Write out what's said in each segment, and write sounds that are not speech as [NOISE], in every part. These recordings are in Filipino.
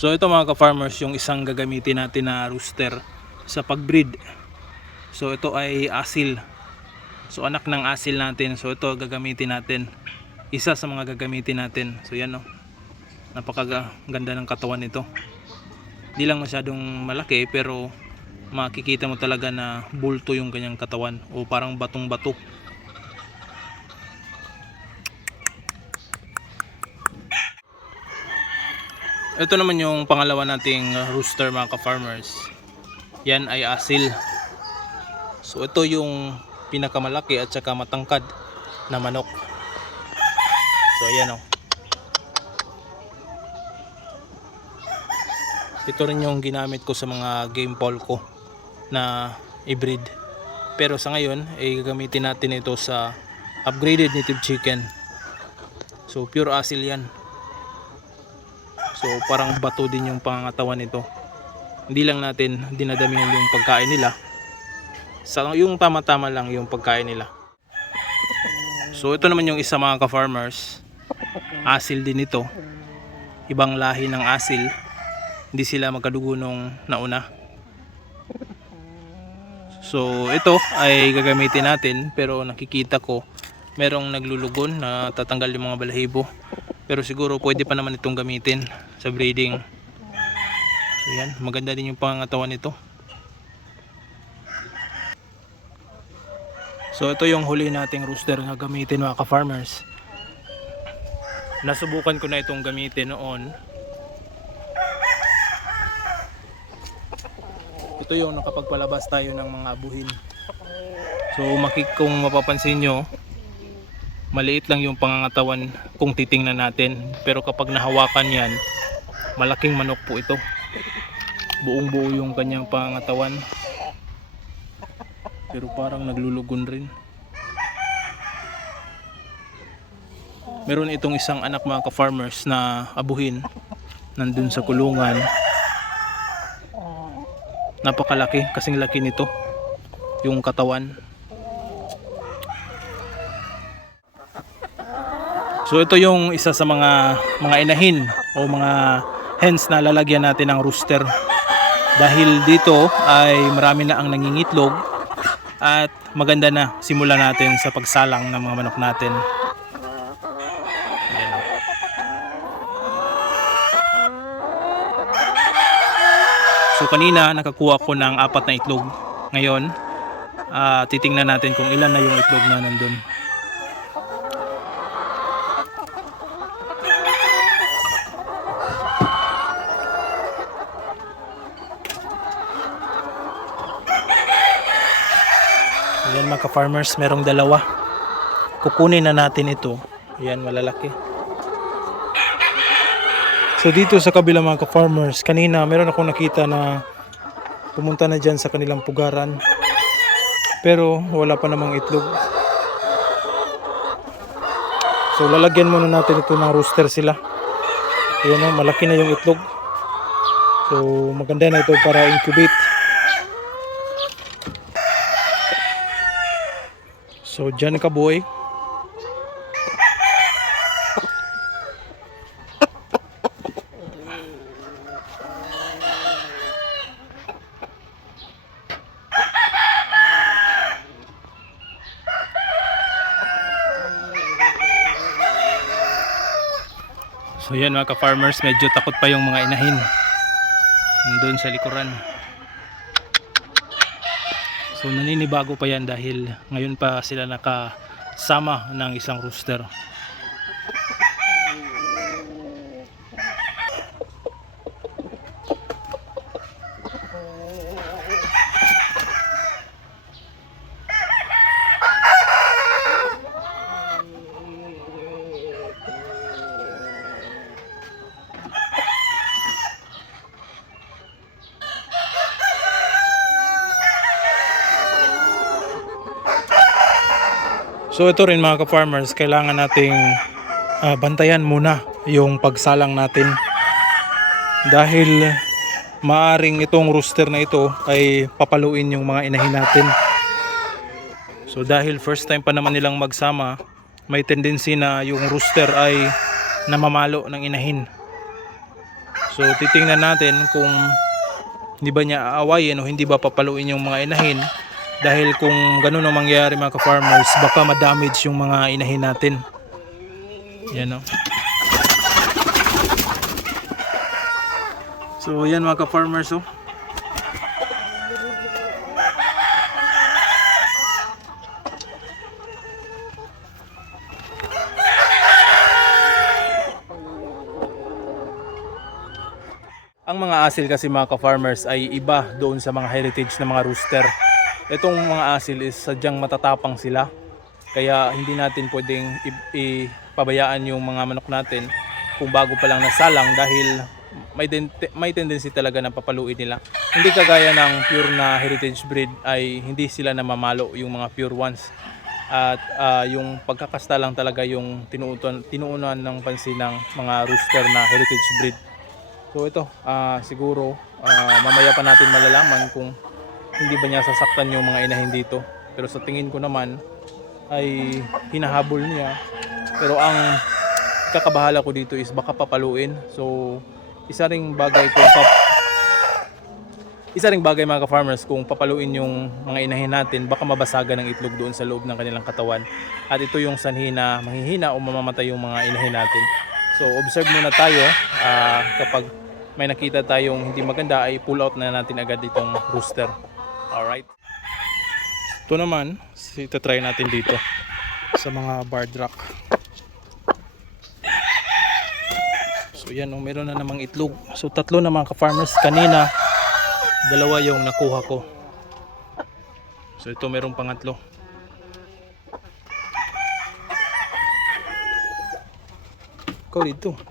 So ito mga ka-farmers yung isang gagamitin natin na rooster sa pag-breed. So ito ay asil. So anak ng asil natin. So ito gagamitin natin. Isa sa mga gagamitin natin. So yan o. Napakaganda ng katawan nito. Hindi lang masyadong malaki pero makikita mo talaga na bulto yung kanyang katawan o parang batong-bato. Ito naman yung pangalawa nating uh, rooster mga ka-farmers. Yan ay asil. So ito yung pinakamalaki at saka matangkad na manok. So ayan o. Ito rin yung ginamit ko sa mga game ball ko na i-breed. Pero sa ngayon ay gagamitin natin ito sa upgraded native chicken. So pure asil yan. So parang bato din yung pangangatawan nito. Hindi lang natin dinadamihan yung pagkain nila. Sa yung tama-tama lang yung pagkain nila. So ito naman yung isa mga ka-farmers. Asil din ito. Ibang lahi ng asil. Hindi sila magkadugo nung nauna. So ito ay gagamitin natin pero nakikita ko merong naglulugon na tatanggal yung mga balahibo. Pero siguro pwede pa naman itong gamitin sa breeding. So yan, maganda din yung pangatawan nito. So ito yung huli nating rooster na gamitin mga ka-farmers. Nasubukan ko na itong gamitin noon. Ito yung nakapagpalabas tayo ng mga abuhin. So makik kung mapapansin nyo, maliit lang yung pangangatawan kung titingnan natin. Pero kapag nahawakan yan, malaking manok po ito. Buong buo yung kanyang pangangatawan. Pero parang naglulugon rin. Meron itong isang anak mga ka-farmers na abuhin nandun sa kulungan. Napakalaki, kasing laki nito. Yung katawan. So ito yung isa sa mga mga inahin o mga hens na lalagyan natin ng rooster. Dahil dito ay marami na ang nangingitlog at maganda na simulan natin sa pagsalang ng mga manok natin. So kanina nakakuha ko ng apat na itlog. Ngayon, ah, titingnan natin kung ilan na yung itlog na nandun. Ayan ka-farmers, merong dalawa. Kukunin na natin ito. Ayan, malalaki. So dito sa kabila mga ka-farmers, kanina meron akong nakita na pumunta na dyan sa kanilang pugaran. Pero wala pa namang itlog. So lalagyan muna natin ito ng rooster sila. Ayan o, malaki na yung itlog. So maganda na ito para incubate. So dyan ka boy. So yan mga ka-farmers, medyo takot pa yung mga inahin. Nandun sa likuran. So naninibago pa yan dahil ngayon pa sila nakasama ng isang rooster. So ito rin mga ka-farmers, kailangan nating ah, bantayan muna yung pagsalang natin. Dahil maaring itong rooster na ito ay papaluin yung mga inahin natin. So dahil first time pa naman nilang magsama, may tendency na yung rooster ay namamalo ng inahin. So titingnan natin kung hindi ba niya aawayin o hindi ba papaluin yung mga inahin dahil kung ganun ang mangyayari mga ka-farmers baka ma-damage yung mga inahin natin yan o so yan mga ka-farmers oh. Ang mga asil kasi mga ka-farmers ay iba doon sa mga heritage na mga rooster. Itong mga asil is sadyang matatapang sila. Kaya hindi natin pwedeng ipabayaan yung mga manok natin kung bago pa lang nasalang dahil may, may tendency talaga na papaluin nila. Hindi kagaya ng pure na heritage breed ay hindi sila namamalo yung mga pure ones. At ah, yung pagkakasta lang talaga yung tinuutan, tinuunan ng pansin ng mga rooster na heritage breed. So ito, ah, siguro ah, mamaya pa natin malalaman kung hindi ba niya sasaktan yung mga inahin dito. Pero sa tingin ko naman ay hinahabol niya. Pero ang kakabahala ko dito is baka papaluin. So isa ring bagay kung pap isa ring bagay mga ka-farmers kung papaluin yung mga inahin natin baka mabasagan ng itlog doon sa loob ng kanilang katawan. At ito yung sanhi na manghihina o mamamatay yung mga inahin natin. So observe muna tayo ah, kapag may nakita tayong hindi maganda ay pull out na natin agad itong rooster. Alright. Ito naman, try natin dito sa mga barred rock. So yan, oh, meron na namang itlog. So tatlo na mga ka-farmers kanina. Dalawa yung nakuha ko. So ito merong pangatlo. Ikaw dito.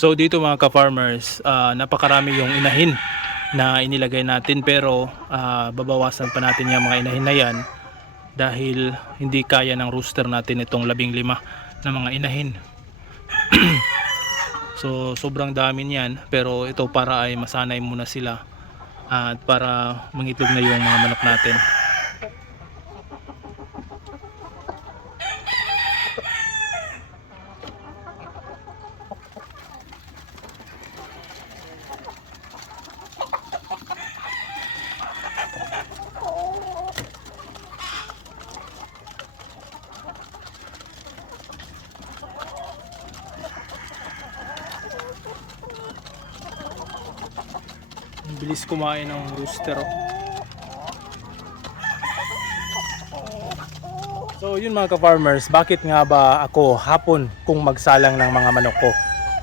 So dito mga ka-farmers, ah, napakarami yung inahin na inilagay natin pero ah, babawasan pa natin yung mga inahin na yan dahil hindi kaya ng rooster natin itong labing lima na mga inahin. [CLEARS THROAT] so sobrang dami niyan pero ito para ay masanay muna sila at para mangitlog na yung mga manok natin. Bilis kumain ng rooster. oh. So yun mga ka-farmers, bakit nga ba ako hapon kung magsalang ng mga manok ko?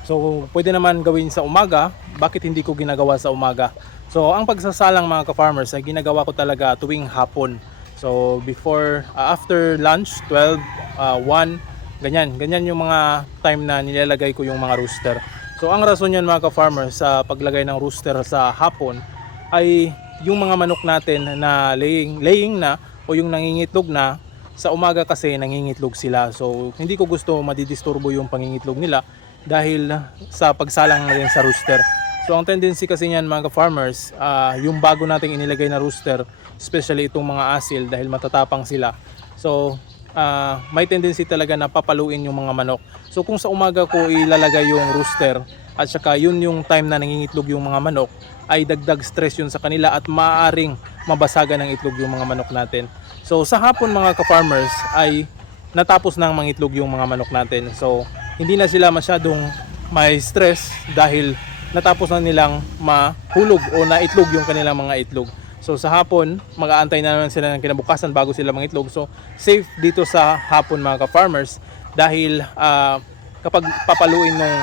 So pwede naman gawin sa umaga, bakit hindi ko ginagawa sa umaga? So ang pagsasalang mga ka-farmers ay ginagawa ko talaga tuwing hapon. So before, uh, after lunch, 12, uh, 1, ganyan. Ganyan yung mga time na nilalagay ko yung mga rooster. So ang rason yan mga ka-farmers sa paglagay ng rooster sa hapon ay yung mga manok natin na laying, laying na o yung nangingitlog na sa umaga kasi nangingitlog sila. So hindi ko gusto madidisturbo yung pangingitlog nila dahil sa pagsalang na sa rooster. So ang tendency kasi niyan mga farmers, yung bago nating inilagay na rooster, especially itong mga asil dahil matatapang sila. So ah, may tendency talaga na papaluin yung mga manok. So kung sa umaga ko ilalagay yung rooster at saka yun yung time na nangingitlog yung mga manok, ay dagdag stress yun sa kanila at maaaring mabasagan ng itlog yung mga manok natin. So sa hapon mga ka-farmers ay natapos nang mangitlog yung mga manok natin. So hindi na sila masyadong may stress dahil natapos na nilang mahulog o naitlog yung kanilang mga itlog. So sa hapon, mag-aantay na naman sila ng kinabukasan bago sila mangitlog. So safe dito sa hapon mga ka-farmers dahil ah, kapag papaluin ng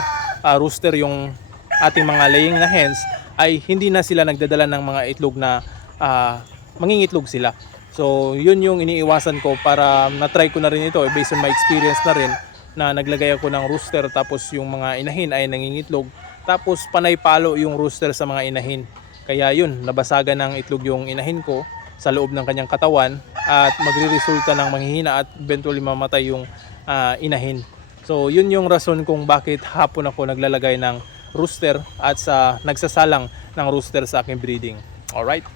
ah, rooster yung ating mga laying na hens ay hindi na sila nagdadala ng mga itlog na ah, mangingitlog sila. So yun yung iniiwasan ko para na-try ko na rin ito eh, based on my experience na rin na naglagay ako ng rooster tapos yung mga inahin ay nangingitlog tapos panay palo yung rooster sa mga inahin. Kaya yun, nabasagan ng itlog yung inahin ko sa loob ng kanyang katawan at magre-resulta ng manghihina at eventually mamatay yung ah, inahin. So yun yung rason kung bakit hapon ako naglalagay ng rooster at sa nagsasalang ng rooster sa aking breeding. Alright?